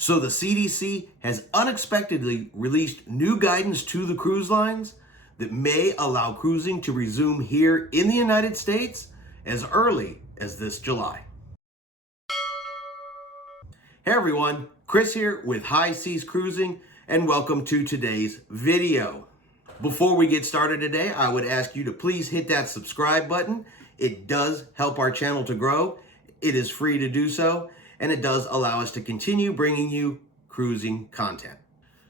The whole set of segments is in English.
So the CDC has unexpectedly released new guidance to the cruise lines that may allow cruising to resume here in the United States as early as this July. Hey everyone, Chris here with High Seas Cruising, and welcome to today's video. Before we get started today, I would ask you to please hit that subscribe button. It does help our channel to grow. It is free to do so, and it does allow us to continue bringing you cruising content.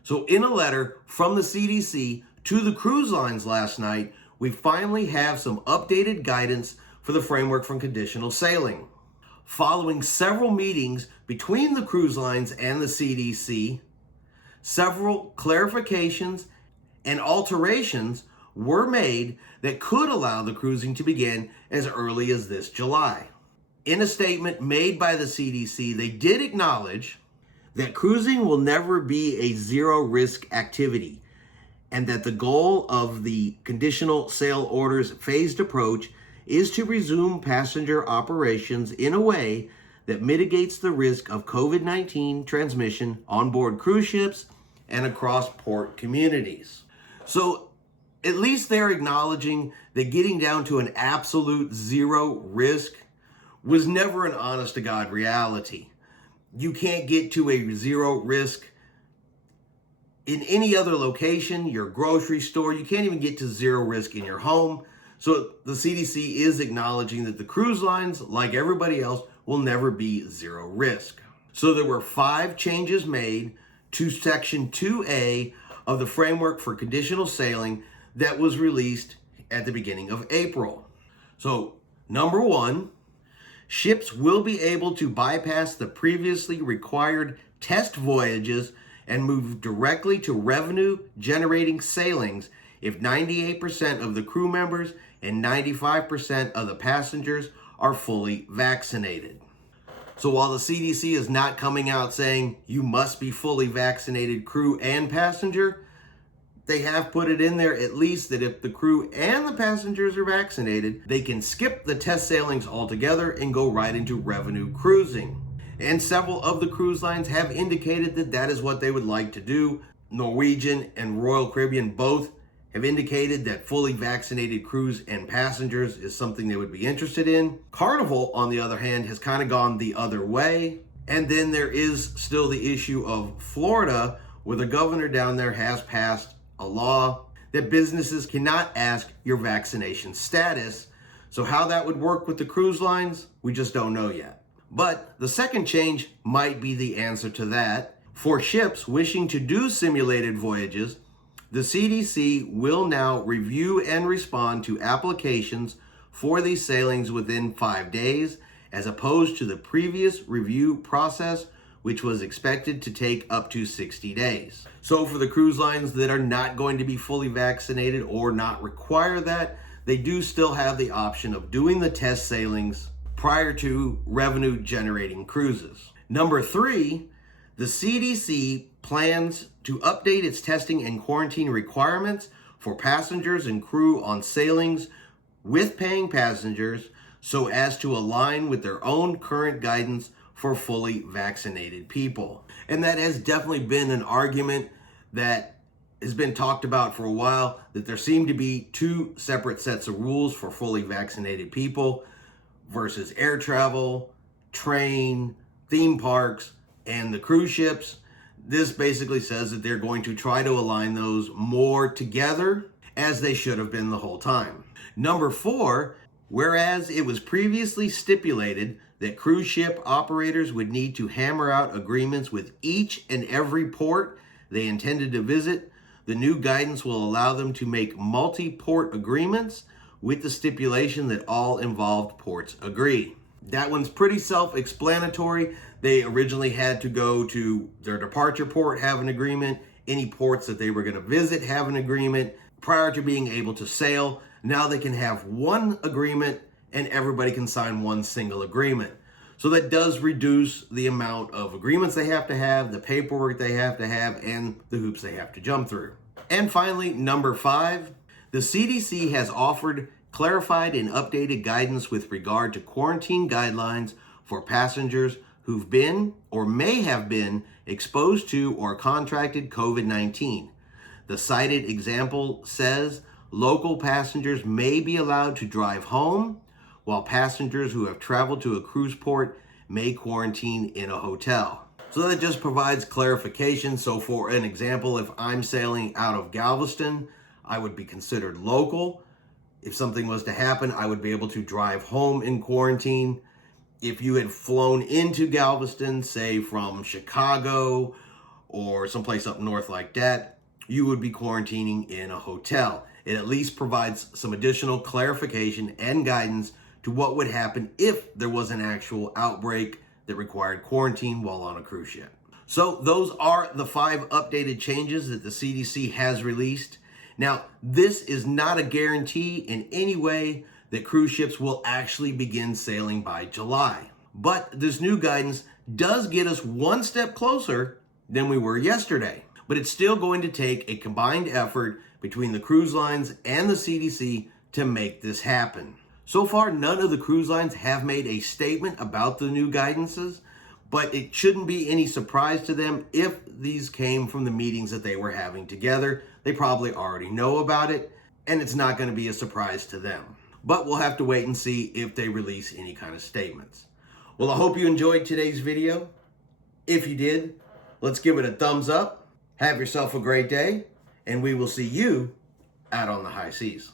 So in a letter from the CDC to the cruise lines last night, we finally have some updated guidance for the framework for conditional sailing. Following several meetings between the cruise lines and the CDC, several clarifications and alterations were made that could allow the cruising to begin as early as this July. In a statement made by the CDC, they did acknowledge that cruising will never be a zero-risk activity and that the goal of the conditional sail orders phased approach is to resume passenger operations in a way that mitigates the risk of COVID-19 transmission on board cruise ships and across port communities. So at least they're acknowledging that getting down to an absolute zero risk was never an honest-to-God reality. You can't get to a zero risk in any other location, your grocery store. You can't even get to zero risk in your home. So the CDC is acknowledging that the cruise lines, like everybody else, will never be zero risk. So there were 5 changes made to Section 2A of the Framework for Conditional Sailing that was released at the beginning of April. So number 1, ships will be able to bypass the previously required test voyages and move directly to revenue-generating sailings if 98% of the crew members and 95% of the passengers are fully vaccinated. So while the CDC is not coming out saying you must be fully vaccinated, crew and passenger, they have put it in there at least that if the crew and the passengers are vaccinated, they can skip the test sailings altogether and go right into revenue cruising. And several of the cruise lines have indicated that that is what they would like to do. Norwegian and Royal Caribbean both have indicated that fully vaccinated crews and passengers is something they would be interested in. Carnival, on the other hand, has kind of gone the other way. And then there is still the issue of Florida, where the governor down there has passed a law that businesses cannot ask your vaccination status. So how that would work with the cruise lines, we just don't know yet. But the second change might be the answer to that. For ships wishing to do simulated voyages, the CDC will now review and respond to applications for these sailings within 5 days, as opposed to the previous review process, which was expected to take up to 60 days. So for the cruise lines that are not going to be fully vaccinated or not require that, they do still have the option of doing the test sailings prior to revenue-generating cruises. Number 3, the CDC plans to update its testing and quarantine requirements for passengers and crew on sailings with paying passengers so as to align with their own current guidance for fully vaccinated people. And that has definitely been an argument that has been talked about for a while, that there seem to be 2 separate sets of rules for fully vaccinated people versus air travel, train, theme parks, and the cruise ships. This basically says that they're going to try to align those more together, as they should have been the whole time. Number 4, whereas it was previously stipulated that cruise ship operators would need to hammer out agreements with each and every port they intended to visit, the new guidance will allow them to make multi-port agreements with the stipulation that all involved ports agree. That one's pretty self-explanatory. They originally had to go to their departure port, have an agreement, any ports that they were going to visit have an agreement prior to being able to sail. Now they can have one agreement and everybody can sign one single agreement. So that does reduce the amount of agreements they have to have, the paperwork they have to have, and the hoops they have to jump through. And finally, number 5, the CDC has offered clarified and updated guidance with regard to quarantine guidelines for passengers who've been or may have been exposed to or contracted COVID-19. The cited example says local passengers may be allowed to drive home, while passengers who have traveled to a cruise port may quarantine in a hotel. So that just provides clarification. So for an example, if I'm sailing out of Galveston, I would be considered local. If something was to happen, I would be able to drive home in quarantine. If you had flown into Galveston, say from Chicago or someplace up north like that, you would be quarantining in a hotel. It at least provides some additional clarification and guidance to what would happen if there was an actual outbreak that required quarantine while on a cruise ship. So those are the 5 updated changes that the CDC has released. Now, this is not a guarantee in any way that cruise ships will actually begin sailing by July. But this new guidance does get us one step closer than we were yesterday. But it's still going to take a combined effort between the cruise lines and the CDC to make this happen. So far, none of the cruise lines have made a statement about the new guidances, but it shouldn't be any surprise to them if these came from the meetings that they were having together. They probably already know about it, and it's not going to be a surprise to them. But we'll have to wait and see if they release any kind of statements. Well, I hope you enjoyed today's video. If you did, let's give it a thumbs up. Have yourself a great day, and we will see you out on the high seas.